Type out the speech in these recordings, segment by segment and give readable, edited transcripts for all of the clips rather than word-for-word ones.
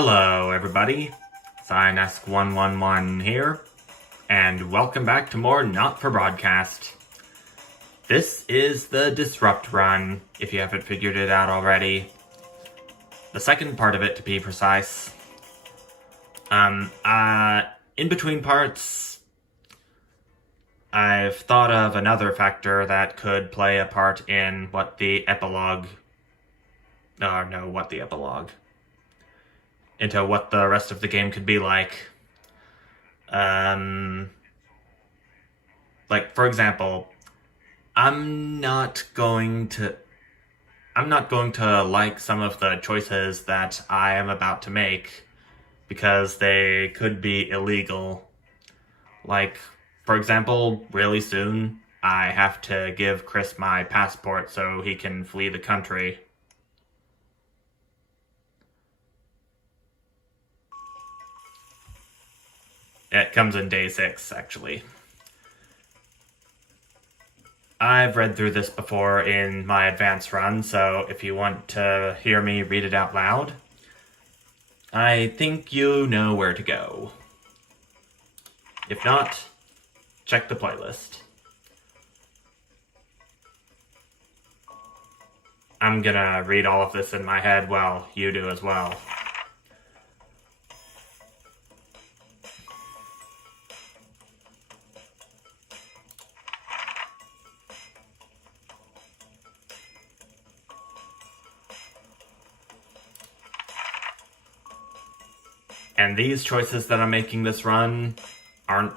Hello, everybody. Signesk111 here, and welcome back to more Not For Broadcast. This is the Disrupt run, if you haven't figured it out already. The second part of it, to be precise. In between parts, I've thought of another factor that could play a part in what the epilogue... into what the rest of the game could be like. Like, for example, I'm not going to like some of the choices that I am about to make because they could be illegal. Like, for example, really soon, I have to give Chris my passport so he can flee the country. It comes in day 6, actually. I've read through this before in my advanced run, so if you want to hear me read it out loud, I think you know where to go. If not, check the playlist. I'm gonna read all of this in my head while you do as well. And these choices that I'm making this run are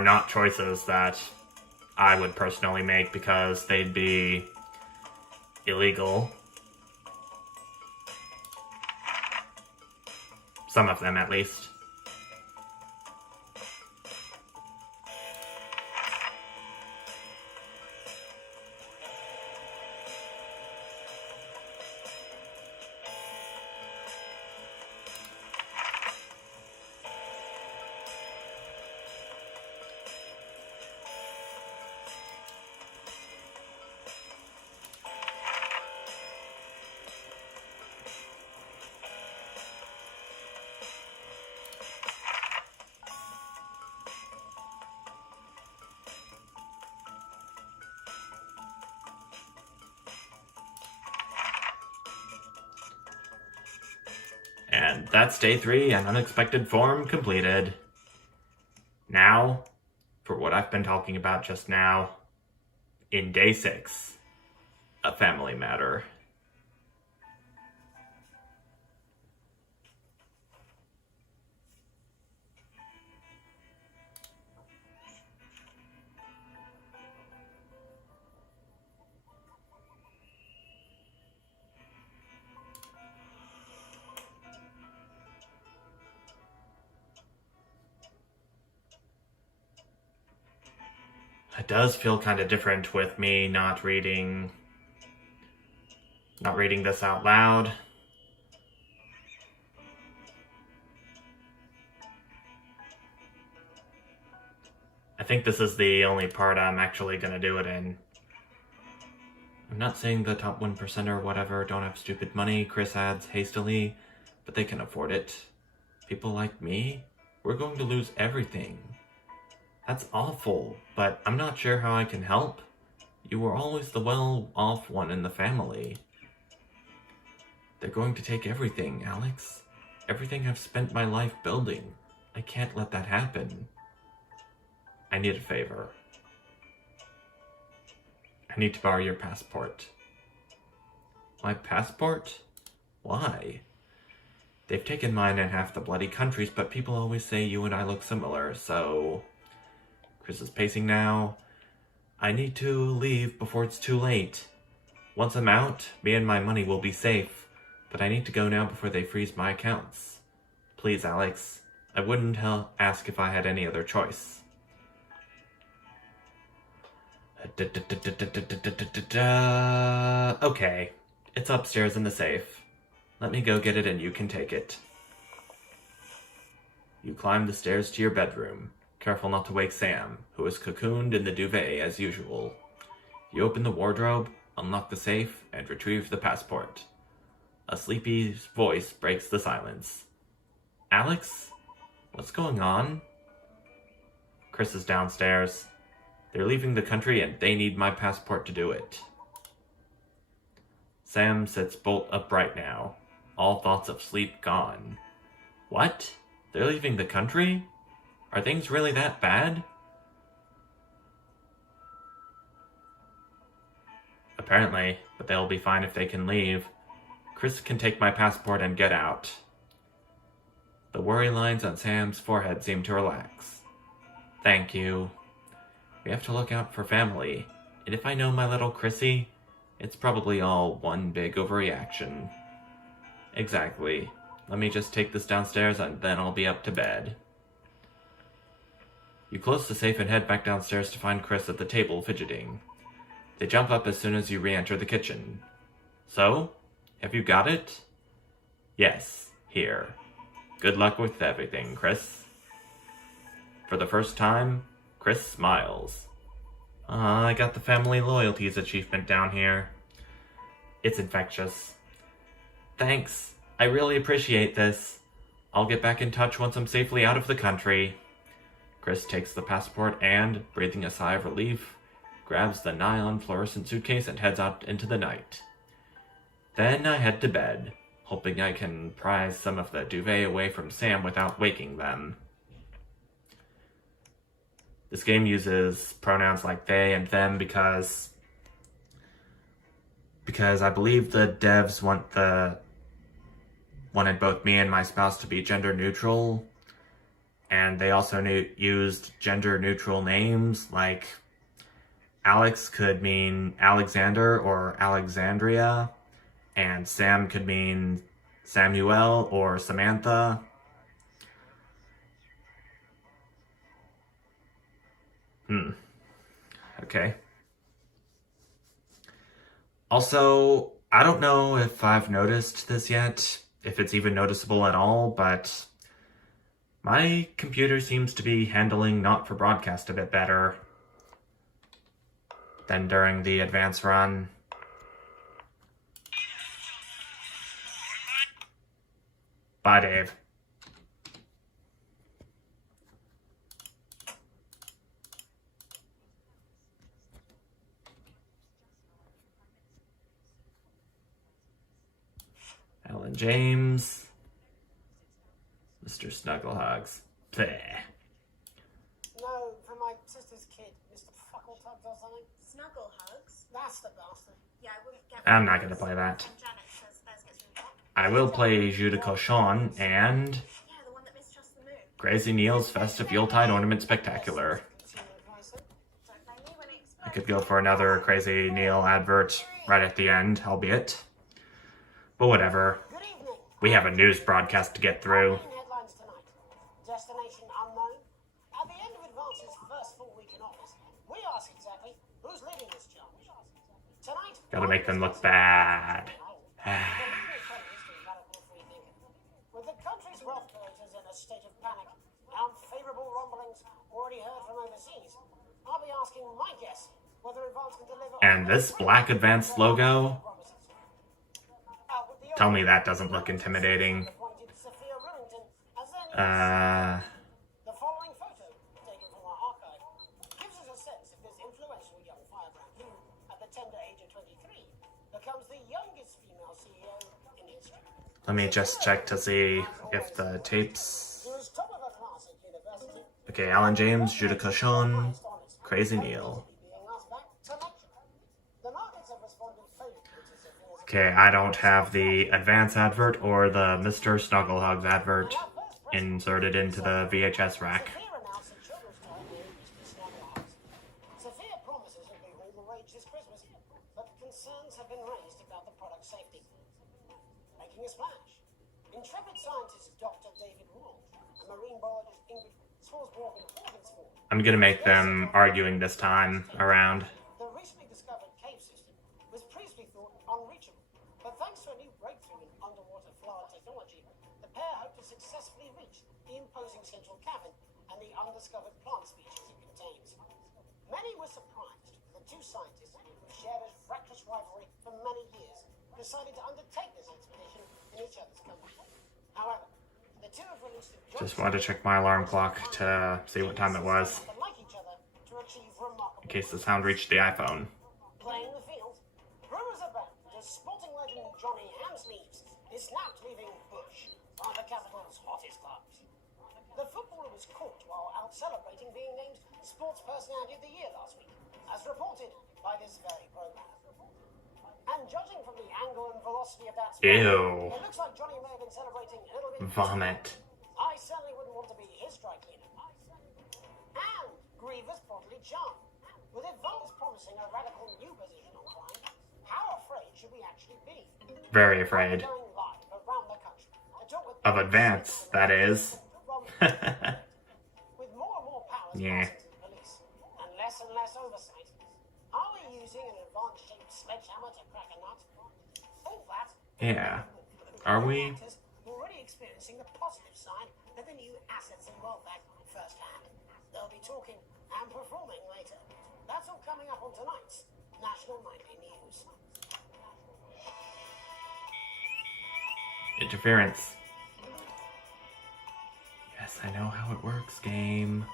not choices that I would personally make because they'd be illegal. Some of them, at least. And that's day 3, an unexpected form completed. Now, for what I've been talking about just now, in day 6, a family matter. It does feel kind of different with me not reading this out loud. I think this is the only part I'm actually gonna do it in. I'm not saying the top 1% or whatever don't have stupid money Chris adds hastily, but they can afford it. People like me, we're going to lose everything. That's awful, but I'm not sure how I can help. You were always the well-off one in the family. They're going to take everything, Alex. Everything I've spent my life building. I can't let that happen. I need a favor. I need to borrow your passport. My passport? Why? They've taken mine in half the bloody countries, but people always say you and I look similar, so... Chris is pacing now. I need to leave before it's too late. Once I'm out, me and my money will be safe, but I need to go now before they freeze my accounts. Please, Alex. I wouldn't ask if I had any other choice. Okay, it's upstairs in the safe. Let me go get it and you can take it. You climb the stairs to your bedroom. Careful not to wake Sam, who is cocooned in the duvet as usual. You open the wardrobe, unlock the safe, and retrieve the passport. A sleepy voice breaks the silence. Alex? What's going on? Chris is downstairs. They're leaving the country and they need my passport to do it. Sam sits bolt upright now, all thoughts of sleep gone. What? They're leaving the country? Are things really that bad? Apparently, but they'll be fine if they can leave. Chris can take my passport and get out. The worry lines on Sam's forehead seem to relax. Thank you. We have to look out for family, and if I know my little Chrissy, it's probably all one big overreaction. Exactly. Let me just take this downstairs and then I'll be up to bed. You close the safe and head back downstairs to find Chris at the table fidgeting. They jump up as soon as you re-enter the kitchen. So, have you got it? Yes, here. Good luck with everything, Chris. For the first time, Chris smiles. I got the family loyalties achievement down here. It's infectious. Thanks. I really appreciate this. I'll get back in touch once I'm safely out of the country. Chris takes the passport and, breathing a sigh of relief, grabs the nylon fluorescent suitcase and heads out into the night. Then I head to bed, hoping I can prise some of the duvet away from Sam without waking them. This game uses pronouns like they and them because I believe the devs wanted both me and my spouse to be gender neutral, and they also used gender neutral names, like Alex could mean Alexander or Alexandria, and Sam could mean Samuel or Samantha. Okay. Also, I don't know if I've noticed this yet, if it's even noticeable at all, but my computer seems to be handling not for broadcast a bit better than during the advance run. Bye, Dave. Alan James. Mr. Snugglehugs. Bleh. No, for my sister's kid, Mr. Fuckletubs or something. Snugglehugs? That's the bastard. Yeah, I wouldn't get I'm not gonna play that. I will play Jus de Cochon and the one that mistrusts the moon. Crazy Neil's Festive Yuletide Ornament Spectacular. I could go for another Crazy Neil advert right at the end, albeit. But whatever. Good evening. We have a news broadcast to get through. Main headlines tonight. Destination unknown. At the end of Advance's first full week in office, we ask exactly who's leading this job. Tonight, Gotta make them look bad. with the country's wealth creators in a state of panic, unfavorable rumblings already heard from overseas, I'll be asking my guess whether Advance can deliver. And this black Advance logo? Tell me that doesn't look intimidating. The following photo, taken from our archive, gives us a sense of this influential young firebrand who, at the tender age of 23, becomes the youngest female CEO in history. Let me just check to see if the tapes... She was top of her class at university. Okay, Alan James, Jus de Cochon, Crazy Neil. Being asked back to lecture. The markets have responded favorably to Sophia's. Okay, I don't have the Advance advert or the Mr. Snugglehugs advert inserted into the VHS rack. Sophia announced a children's toy named Mr. Snugglehugs. Sophia promises it'll be all the rage this Christmas, but concerns have been raised about the product's safety. Making a splash. Intrepid scientist Dr. David Wool and marine biologist Ingrid Swarsborg in Horgensford. I'm gonna make them arguing this time around. The recently discovered cave system was previously thought unreachable, but thanks to a new breakthrough in underwater flower technology, the pair hope to successfully reach the imposing central cavern and the undiscovered plant species it contains. Many were surprised when the two scientists, who shared a fractious rivalry for many years, decided to undertake this expedition in each other's company. However, the two have released a joint Just wanted to check my alarm clock to see what time it was, to like each other to achieve remarkable in case the sound reached the iPhone. playing the field. Rumours abound as sporting legend Johnny Hamsleeves is snapped leaving Bush, one of the capital's hottest clubs. The footballer was caught while out celebrating being named Sports Personality of the Year last week, as reported by this very program. And judging from the angle and velocity of that spot, Ew. it looks like Johnny may have been celebrating a little bit. Vomit. I certainly wouldn't want to be his dry cleaner. And Grievous bodily charm. With Advance promising a radical new position on crime, how afraid should we actually be? Very afraid. Going live around the country to talk with Of Advance, that is. with more and more powers Yeah. passing to the police and less oversight, are we using an Advance-shaped sledgehammer to crack a nut? All that. Yeah. Are we? Actors already experiencing the positive side of the new Assets and Wealth Act firsthand. They'll be talking and performing later. That's all coming up on tonight's National Nightly News. Interference. Yes, I know how it works, game.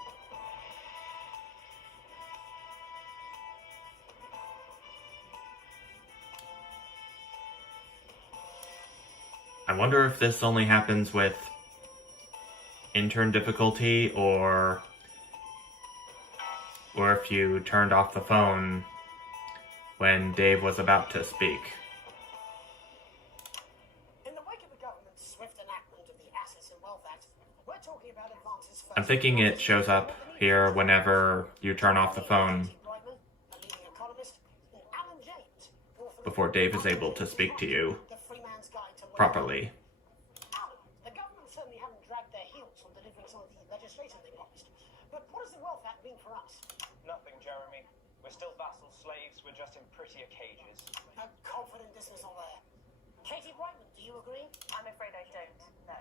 I wonder if this only happens with intern difficulty or if you turned off the phone when Dave was about to speak. In the wake of the government's swift enactment of the Assets and Wealth Act, we're talking about Advance's first. I'm thinking it shows up here whenever you turn off the phone Brightman, a leading economist, and Alan James, author of before Dave is able to speak to you The Free Man's Guide to Wealth. properly. Alan, the government certainly haven't dragged their heels on delivering some of the legislation they promised. But what does the Wealth Act mean for us? Nothing, Jeremy. We're still vassal slaves, we're just in prettier cages. A confident dismissal there. Katie Brightman, do you agree? I'm afraid I don't, no.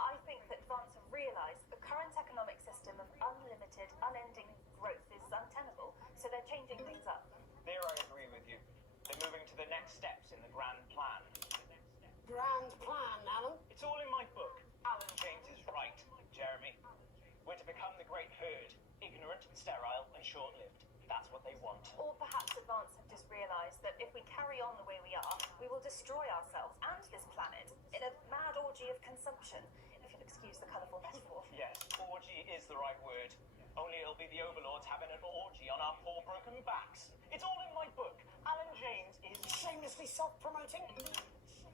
I think that Advance have realised the current economic system of unlimited, unending growth is untenable, so they're changing things up. There I agree with you. They're moving to the next steps in the grand plan. Grand plan, Alan. It's all in my book. Alan James is right, Jeremy. We're to become the great herd, ignorant, sterile, and short-lived. That's what they want. Or perhaps Advance have just realised that if we carry on the way we are, we will destroy ourselves and this planet in a mad orgy of consumption, if you'll excuse the colourful metaphor. Yes, orgy is the right word. Only it'll be the overlords having an orgy on our poor broken backs. It's all in my book. Alan James is Shamelessly self-promoting.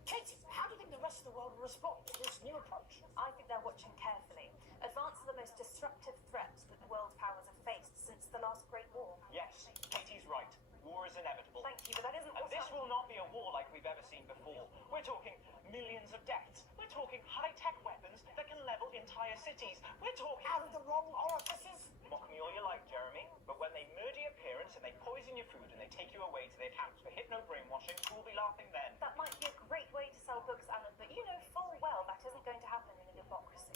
Katie, how do you think the rest of the world will respond to this new approach? I think they're watching carefully. Advance are the most destructive threat that the world powers have faced since the last Great War. Yes, Katie's right. War is inevitable. Thank you, but that isn't And what's this happening. will not be a war like we've ever seen before. We're talking millions of deaths. We're talking high-tech weapons that can level entire cities. We're talking... Out of the wrong orifices? Mock me all you like, Jeremy, but when they murder your parents and they poison your food and they take you away to their camps for hypno-brainwashing, who'll be laughing then? That might be a great way to sell books, Alan, but you know full well that isn't going to happen in a democracy.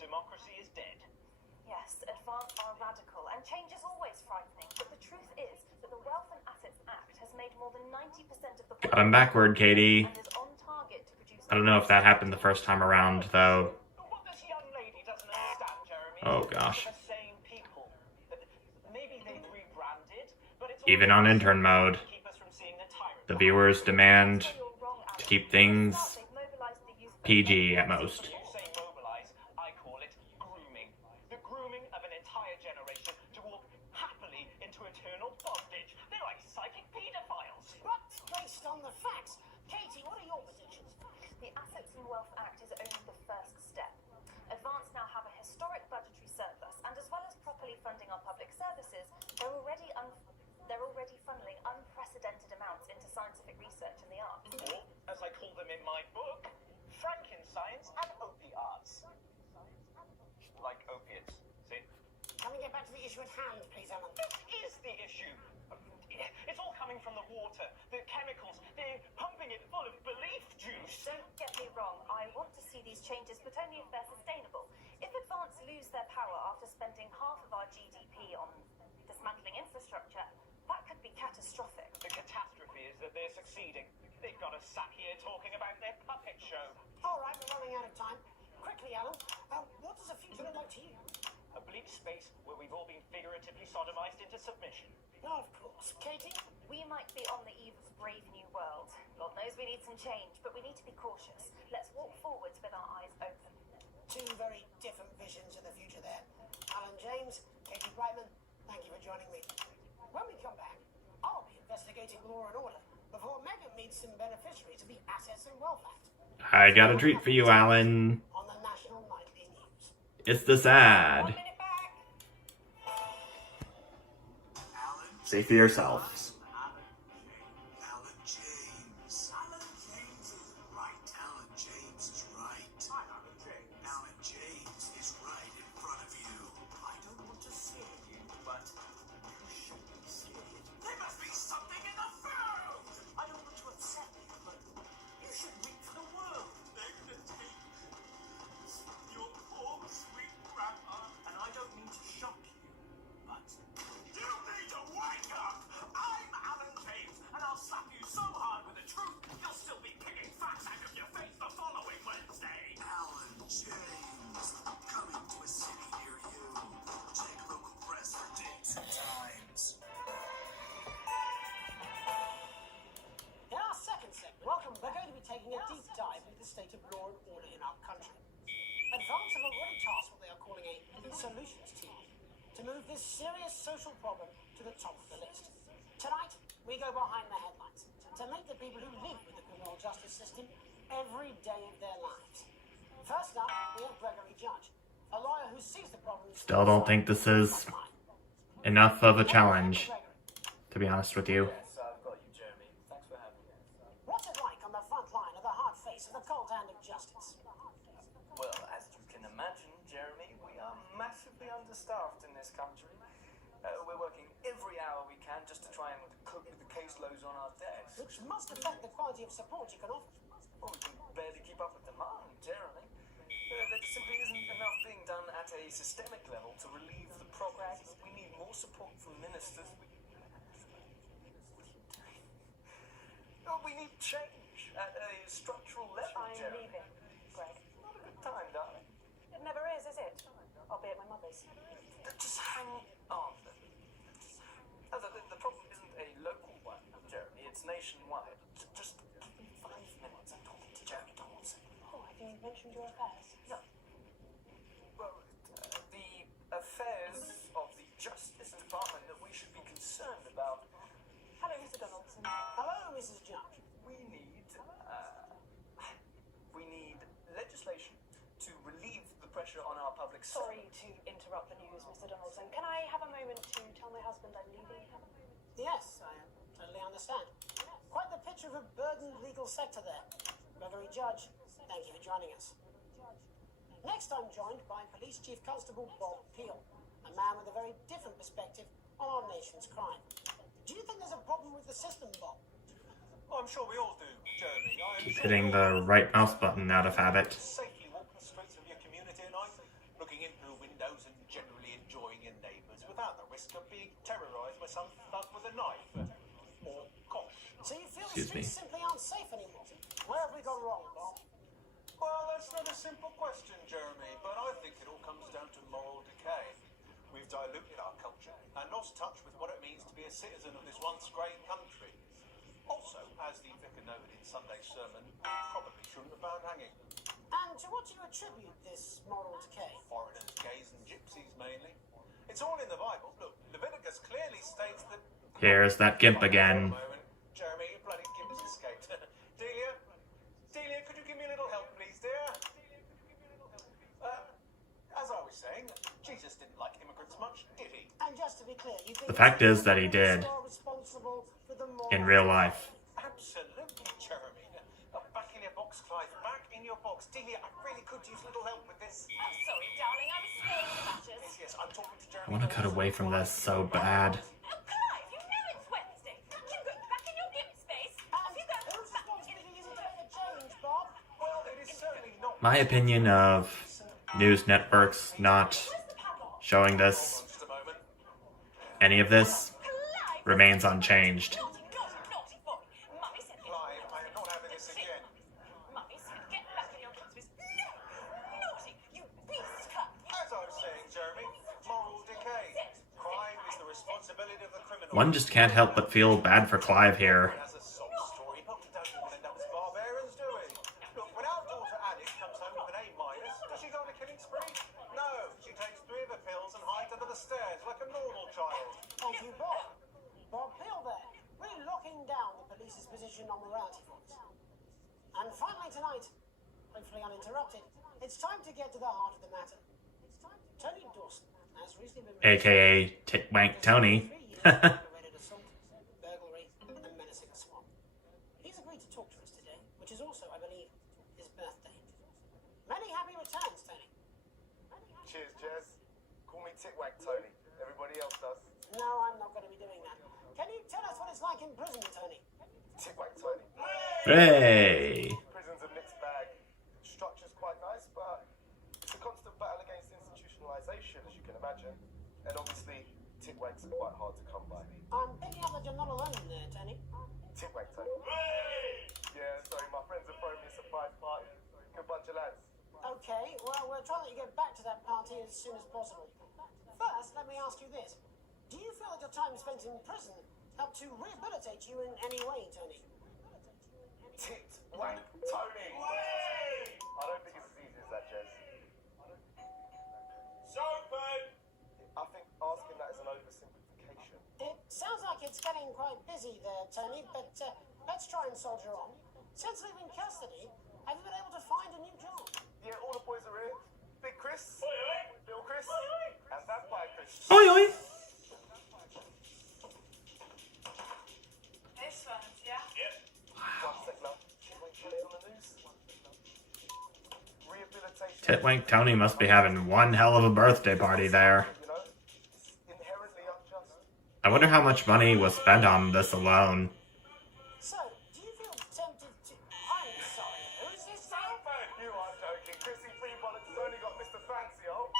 Democracy is dead. Yes, Advance are radical, and change is always frightening, but the truth is that the Wealth and Assets Act has made more than 90% of the... Got him backward, Katie. ...and is on target to produce... I don't know if that happened the first time around, though. But what this young lady doesn't understand, Jeremy... Oh, gosh. ...are the same people. Maybe they've rebranded, but it's... Even on intern mode, ...keep us from seeing the tyrant... the viewers demand You're wrong, Alan. to keep things They've mobilised the youth... PG at most. You say mobilize, I call it grooming. The grooming of an entire generation to walk happily into eternal bondage. They're like psychic paedophiles. But based on the facts, Katie, what are your positions? The Assets and Wealth Act is only the first step. Advance now have a historic budgetary surplus, and as well as properly funding our public services, they're already funneling unprecedented amounts into scientific research and the arts. Or, as I call them in my book, Frankenscience and opiates. Like opiates, see? Can we get back to the issue at hand, please, Alan? This is the issue. It's all coming from the water, the chemicals. They're pumping it full of belief juice. Don't get me wrong, I want to see these changes, but only if they're sustainable. If Advance lose their power after spending half of our GDP on dismantling infrastructure, that could be catastrophic. The catastrophe is that they're succeeding. They've got us sat here talking about their puppet show. All right, we're running out of time. Quickly, exactly, Alan. What does the future look like to you? A bleak space where we've all been figuratively sodomized into submission. Oh, of course. Katie? We might be on the eve of a brave new world. Lord knows we need some change, but we need to be cautious. Let's walk forwards with our eyes open. Two very different visions of the future there. Alan James, Katie Brightman, thank you for joining me. When we come back, I'll be investigating law and order before Megan meets some beneficiaries of the Assets and Wealth Act. I got a treat for you, Alan. On the National Nightly News. It's this ad. 1 minute back. Say for yourselves. Alan James. Alan James is right. Alan James is right. Hi, Alan James. Alan James is right in front of you. I don't want to scare you, but you should be scared. There must be something in the food! I don't want to upset you, but you should weep for the world. They're gonna take your poor, sweet grandma, and I don't mean to shock you, but you need to wake up! I'm Alan James, and I'll slap you so hard with the truth, you'll still be picking facts out of your face the following Wednesday! Alan James, coming to a city near you. Check local press for dates and times. In our second segment, welcome, we're going to be taking a deep dive into the state of law and order in our country. Advance have already tasked what they are calling a solutions team to move this serious social problem to the top of the list. Tonight, we go behind the headlines to meet the people who live with the criminal justice system every day of their lives. First up, we have Gregory Judge, a lawyer who sees the problem. Still don't think this is enough of a challenge, to be honest with you. Yes, I've got you, Jeremy. Thanks for having me. What's it like on the front line of the hard face of the cold hand of justice? Well, as you can imagine, Jeremy, we are massively understaffed in this country. We're working every hour we can just to try and cope with the caseloads on our desks. Which must affect the quality of support you can offer. Well, we can barely keep up with demand, Jeremy. There just simply isn't enough being done at a systemic level to relieve the problems. We need more support from ministers. We need change at a structural level, I'm Jeremy. leaving, Greg. Not a good time, darling. It never is it? I'll be at my mother's. Just hang on. The problem isn't a local one, Jeremy. It's nationwide. Just give me 5 minutes. I'm talking to Jeremy Dawson. Oh, have you mentioned your affairs? No. Well, the affairs of the Justice Department that we should be concerned about. Hello, Mr. Donaldson. Hello, Mrs. Judge. We need legislation to relieve the pressure on our public Sorry to interrupt the news, Mr. Donaldson. Can I have a moment to tell my husband I'm leaving him? Yes, I totally understand. Quite the picture of a burdened legal sector there. Gregory Judge, thank you for joining us. Next, I'm joined by Police Chief Constable Bob Peel, a man with a very different perspective on our nation's crime. Do you think there's a problem with the system, Bob? I'm sure we all do, Jeremy. Hitting the right mouse button out of habit. Safely walk the streets of your community at night, looking in through windows and generally enjoying your neighbours without the risk of being terrorised by some thug with a knife. Or gosh. So you feel Excuse the me. streets simply aren't safe anymore? Where have we gone wrong, Bob? Well, that's not a simple question, Jeremy, but I think it all comes down to moral decay. We've diluted our culture and lost touch with what it means to be a citizen of this once great country. Also, as the vicar noted in Sunday's sermon, we probably shouldn't have found hanging. And to what do you attribute this moral decay? Foreigners, gays and gypsies mainly. It's all in the Bible. Look, Leviticus clearly states that... Here's that gimp again. Jeremy, your bloody gimp's escaped. Delia, could you give me a little help, please, dear? As I was saying, Jesus didn't like immigrants much, did he? And just to be clear, you think The fact is that he did, are responsible for the moral in real life. Absolutely, Jeremy. Back in your box, Clive. Back in your box. Delia, I really could use a little help with this. I'm sorry, darling. I was staying in matches. Yes, I'm talking to Jeremy. I want to cut away from this so bad. Oh, Clive, you know it's Wednesday. Can't you go back in your gimp space? Off you go. Whose responsibility is it to make a change, Bob? Well, it is certainly not... My opinion of news networks not showing this, Just a moment. any of this, Clive, remains unchanged. naughty, naughty, naughty boy. Mummy said get Clive, I am not having this again. Mummy said get back in your gimp space. No, naughty. One just can't help but feel bad for Clive here. That's a sob story, but we don't all end up as barbarians, do we? Look, when our daughter Alice comes home with an A minus, does she go on a killing spree? No, she takes 3 of the pills and hides under the stairs like a normal child. Thank you, Bob. Bob Peel there, really locking down the police's position on morality points. And finally tonight, hopefully uninterrupted, it's time to get to the heart of the matter. Tony Dawson has recently been AKA Titwank Tony. aggravated assault, burglary, and menacing a swamp. He's agreed to talk to us today, which is also, I believe, his birthday. Many happy returns, Tony. Cheers, Jez. Call me Titwank Tony. Everybody else does. No, I'm not going to be doing that. Can you tell us what it's like in prison, Tony? Titwank Tony. Hey! Prison's a mixed bag. Structure's quite nice, but it's a constant battle against institutionalization, as you can imagine. And obviously, Titwanks are quite hard to come by. I'm picking up that you're not alone there, Tony. Titwank Tony. Yeah, sorry, my friends are throwing me a surprise party. Good bunch of lads. Okay, well, we'll try to get back to that party as soon as possible. First, let me ask you this. Do you feel that your time spent in prison helped to rehabilitate you in any way, Tony? Titwank Tony. I don't think it's as easy as that, Jez. I think asking that is an oversimplification. It sounds like it's getting quite busy there, Tony, but let's try and soldier on. Since leaving custody, have you been able to find a new job? Yeah, all the boys are here. Big Chris, Little Chris, and Vampire Chris. Oi, oi! This one's, yeah? One sec, love. Titwank Tony's on the news. Rehabilitation. Titwank Tony must be having one hell of a birthday party there. You know, it's inherently unjust. I wonder how much money was spent on this alone. So, do you feel tempted to... I'm sorry, who's this now? You are joking. Chrissy Free Bollocks has only got Mr. Fancy, oh.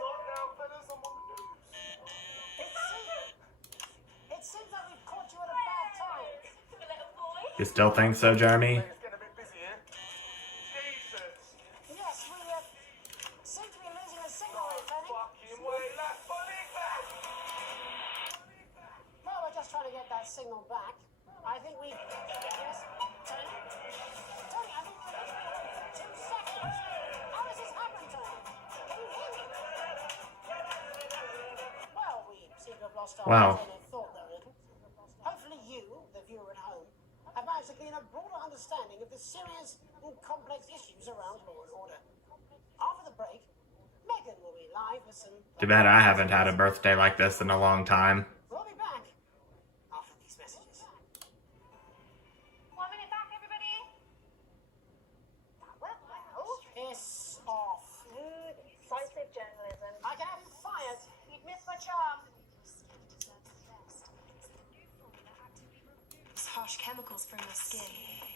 Not now, fellas, I'm on the news. It seems like we've caught you at a bad time. The little boy. You still think so, Jeremy? It's getting a bit busy here. Jesus. Yes, we seem to be losing a signal here, Tony. Fucking way, last bullet back. Well, we're just trying to get that signal back. I think we... Yes, Tony? Tony, I think we're losing it for 2 seconds. How does this happen, Tony? Can you hear me? Well, we seem to have lost our Wow. train of thought there a little. Hopefully you, the viewer at home, have managed to gain a broader understanding of the serious and complex issues around law and order. After the break, Megan will be live with some... Too bad I haven't had a birthday like this in a long time. We'll be back after these messages. 1 minute back, everybody. Piss off. Decisive journalism. I can have you fired. You'd miss my charm. Harsh chemicals from your skin.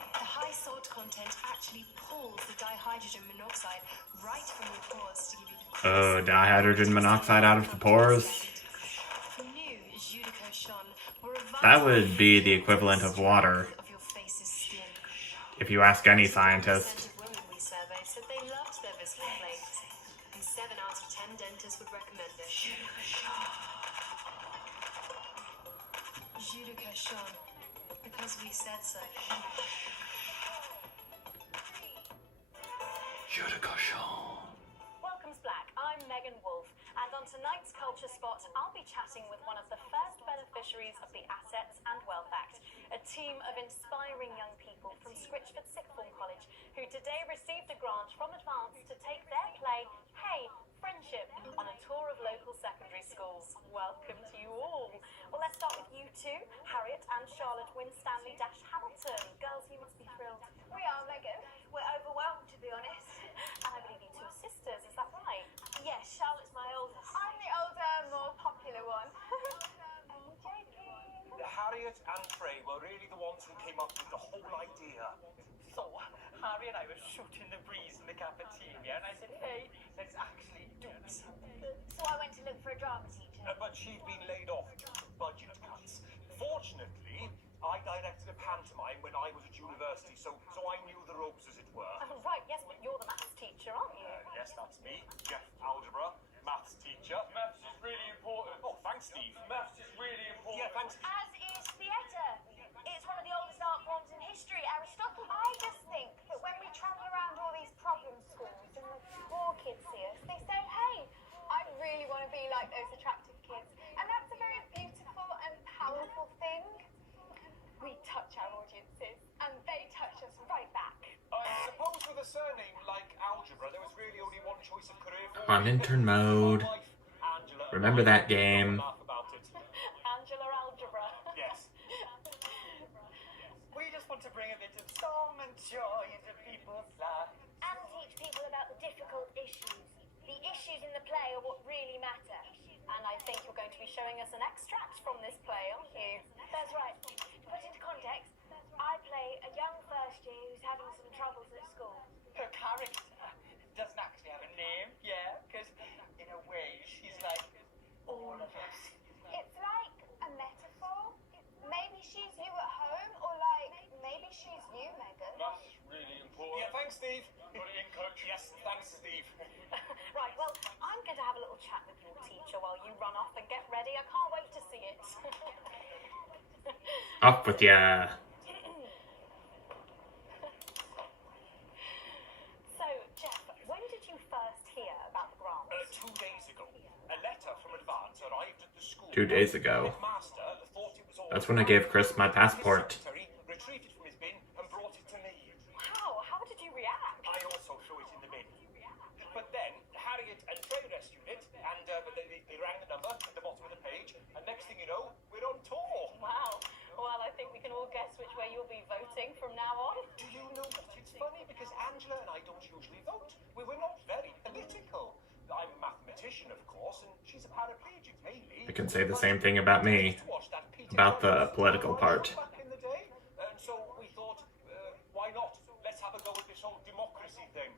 The high salt content actually pulls the dihydrogen monoxide right from your pores to give you the Oh, dihydrogen monoxide out of the pores. new Judica Shon were a That would be the equivalent of water, of your face's skin. if you ask any scientist. 10% of women we surveyed said they loved their visceral flakes, and 7 out of 10 dentists would recommend it. Judica Shon, because we said so. Welcome's Black. I'm Megan Wolfe, and on tonight's Culture Spot, I'll be chatting with one of the first beneficiaries of the Assets and Wealth Act, a team of inspiring young people from Scritchford Sixth Form College, who today received a grant from Advance to take their play, Hey, Friendship, on a tour of local secondary schools. Welcome to you all. Well, let's start with you two, Harriet and Charlotte Winstanley-Hamilton. Girls, you must be thrilled. We are, Megan. We're overwhelmed, to be honest. And I believe you two are sisters, is that right? Yes, Charlotte's my oldest. I'm the older, more popular one. Harriet and Trey were really the ones who came up with the whole idea. So, Harry and I were shooting the breeze in the cafeteria, and I said, hey, let's actually do something. So I went to look for a drama teacher. But she'd been laid off due to budget cuts. Fortunately, I directed a pantomime when I was at university, so I knew the ropes, as it were. Oh, right, yes, but you're the maths teacher, aren't you? Yes, that's me, Jeff Algebra, maths teacher. thanks, Steve. Maths is really important. Yeah, thanks. As is theatre. It's one of the oldest art forms in history. Aristotle. I just think that when we travel around all these problem schools and the poor kids see us, they say, hey, I really want to be like those attractive kids. And that's a very beautiful and powerful thing. We touch our audiences and they touch us right back. I suppose with a surname like Algebra, there was really only one choice of career for On intern mode. my wife, Angela. Remember that game? Laugh about it. Angela Algebra. Yes. We just want to bring a bit of song and joy into people's lives. And teach people about the difficult issues. The issues in the play are what really matter. And I think you're going to be showing us an extract from this play, aren't you? That's right. To put into context, I play a young first year who's having some troubles at school. Her character doesn't actually have a name, yeah, because in a way she's like all of us. It's like a metaphor. Maybe she's you at home, or like maybe she's you, Megan. That's really important. Yeah, thanks, Steve. Put it in, coach. Yes, thanks, Steve. Right, well, I'm going to have a little chat with your teacher while you run off and get ready. I can't wait to see it. Off with ya. So, Jeff, when did you first hear about the grant? 2 days ago, a letter from Advance arrived at the school. 2 days ago. His master thought it was all That's when I gave Chris my passport. His secretary retrieved it from his bin and brought it to me. Wow, how did you react? I also threw it in the bin. But then Harriet and Trey rescued it, and they rang the number at the bottom of the page, and next thing you know, we're on tour. Wow. Well, I think we can all guess which way you'll be voting from now on. Do you know what? It's funny because Angela and I don't usually vote. We're not very political. I'm a mathematician, of course, and she's a paraplegic mainly. I can say the same thing about me. About the political part. Back in the day, and so we thought, why not? Let's have a go at this whole democracy thing.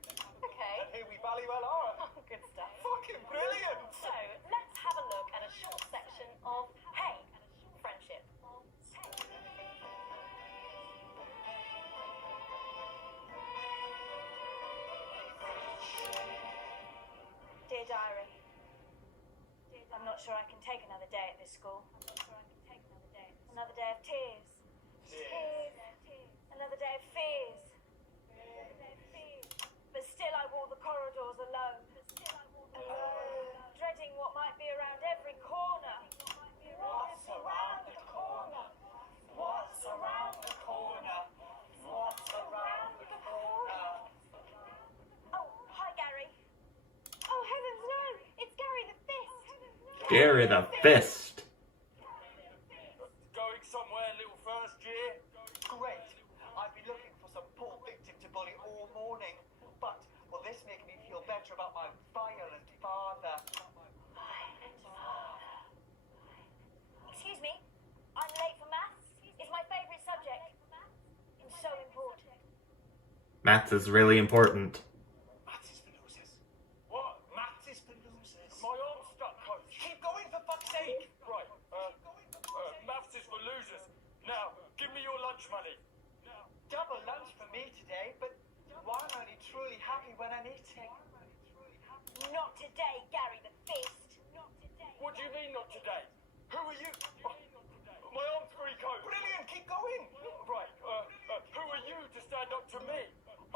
Okay. And here we bally well are. Oh, good stuff. Fucking brilliant! So, let's have a look at a short section of Hey, Friendship. Dear Diary, I'm not sure I can take another day at this school. Another day of tears. Another day of fears. But still I walk the corridors alone. Dreading what might be around every corner. What's around the corner? What's around the corner? What's around the corner? Oh, hi Gary. Oh, heavens no! It's Gary the Fist! Gary the Fist. Going somewhere, little first year? Great. I've been looking for some poor victim to bully all morning, but will this make me feel better about my violent father? Excuse me, I'm late for maths. It's my favourite subject. And so important. Maths is really important. Maths is for losers. What? Maths is for losers? My arm's stuck, coach. Keep going, for fuck's sake! Right, maths is for losers. Now, give me your lunch money. Double lunch for me today, but why am I only truly happy when I'm eating? Not today, Gary the Fist. What do you mean not today? Who are you? My arm's free coat. Brilliant, keep going. Right, who are you to stand up to me?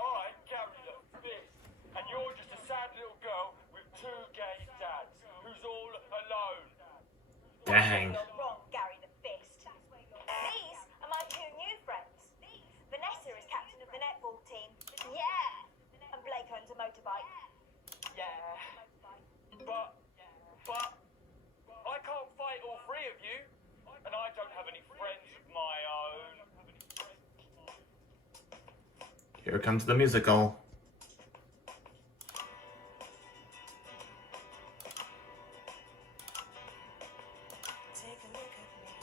I carry the fist, and you're just a sad little girl with 2 gay dads, who's all alone. Dang. You're wrong, Gary the Fist. These are my 2 new friends. Vanessa is captain of the netball team. Yeah. And Blake owns a motorbike. Yeah. But I can't fight all 3 of you, and I don't have any friends of my own. Here comes the musical. Take a look at me.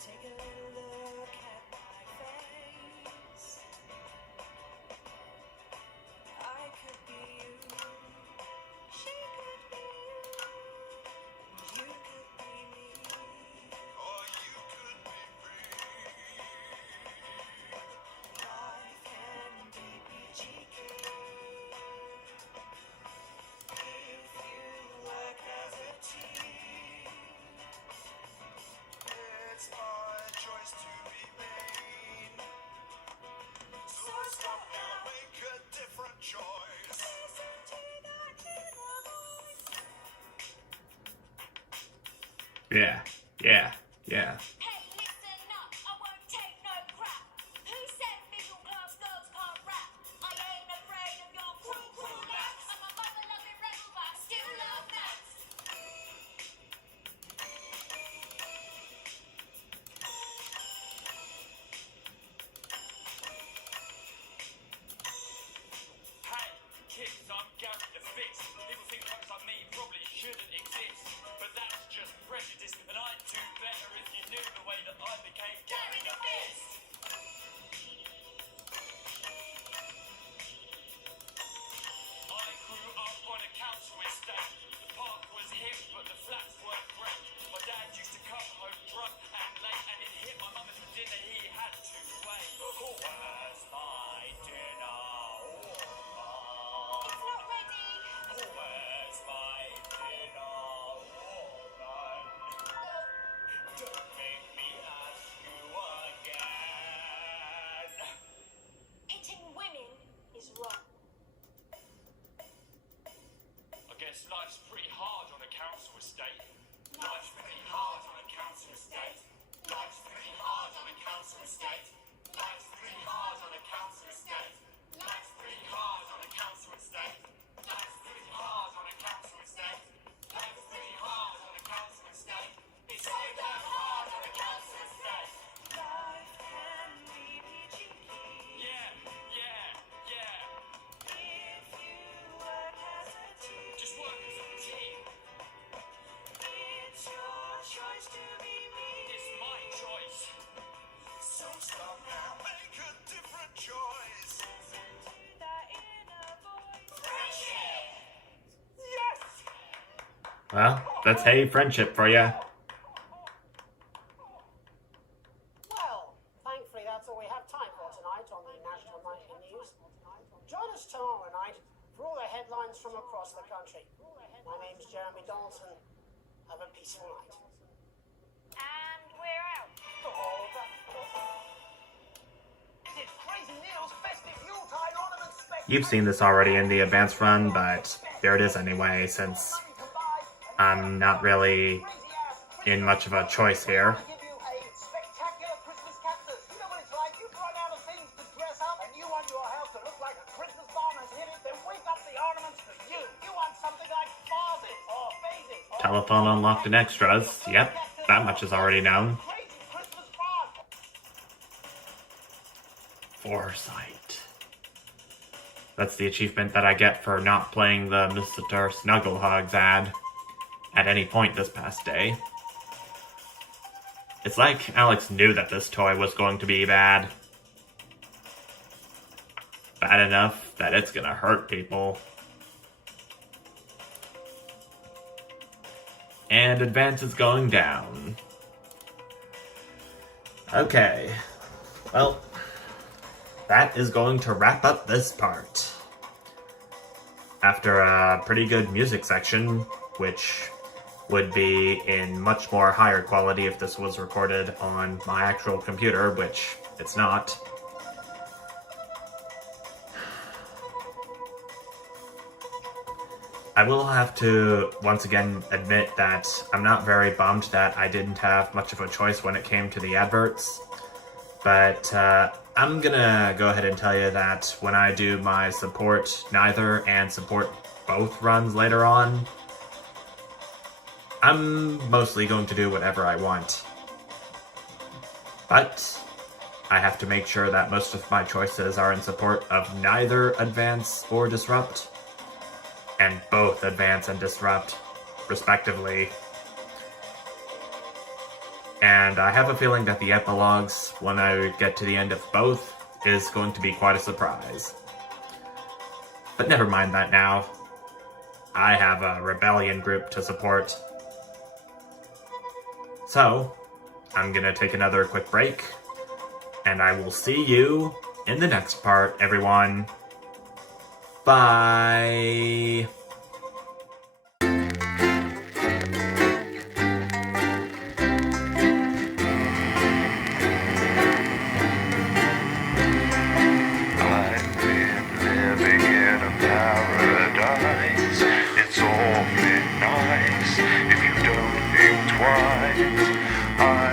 Take a little look at my face. I could be you. She could be you. You could be me. Or you could be free. Life can be Yeah, yeah, yeah. Hey, listen up, I won't take no crap. Who said middle class girls can't rap? I ain't afraid of your cruel lads. I'm a mother-loving rebel, but I still love maths. Hey, kids, I'm Gary the Fist. People think folks like me probably shouldn't exist, but that's just prejudice, and I'd do better if you knew the way that I became Gary the Fist. I grew up on a council estate. The park was hip, but the flats weren't great. My dad used to come home drunk and late, and he'd hit my mum for dinner he had to wait. Where's my dinner? It's not ready. Where's my dinner, woman? Don't make me ask you again. Hitting women is wrong. I guess life's pretty hard on a council estate. Life's pretty hard on a council estate. Life's pretty hard on a council estate. Life's pretty hard on a council estate. Life's pretty hard on a council estate. Life's pretty hard on a council estate. Life's pretty hard on a council estate. It's so damn hard on a council estate. Life can be peachy keen Yeah, yeah, yeah. if you work as a team. Just work as a team. It's your choice to be me. It's my choice. So stop now, make a different choice. Listen to that inner voice. Yes! Well, that's Hey Friendship for ya. Well, thankfully that's all we have time for tonight on the National Nightly News. Join us tomorrow night for all the headlines from across the country. My name's Jeremy Donaldson. Have a peaceful night. And we're out. This is Crazy Neil's festive Yuletide ornament spectacular. You've seen this already in the advanced run, but there it is anyway, since I'm not really in much of a choice here. Give you a spectacular Christmas cactus. You know what it's like. You run out of things to dress up, and you want your house to look like a Christmas bomb has hit it. Then we've got the ornaments for you. You want something like vases or vases. Or Telephone unlocked and extras. Yep, that much is already known. crazy Christmas vase. Foresight. That's the achievement that I get for not playing the Mr. Snugglehugs ad at any point this past day. It's like Alex knew that this toy was going to be bad. Bad enough that it's gonna hurt people. And advance is going down. Okay. Well, that is going to wrap up this part. After a pretty good music section, which would be in much more higher quality if this was recorded on my actual computer, which it's not. I will have to once again admit that I'm not very bummed that I didn't have much of a choice when it came to the adverts, but I'm gonna go ahead and tell you that when I do my support neither and support both runs later on, I'm mostly going to do whatever I want. But I have to make sure that most of my choices are in support of neither Advance or Disrupt, and both Advance and Disrupt, respectively. And I have a feeling that the epilogues, when I get to the end of both, is going to be quite a surprise. But never mind that now. I have a rebellion group to support. So, I'm gonna take another quick break, and I will see you in the next part, everyone. Bye! I've been living in a paradise. It's awfully nice if you don't think twice. I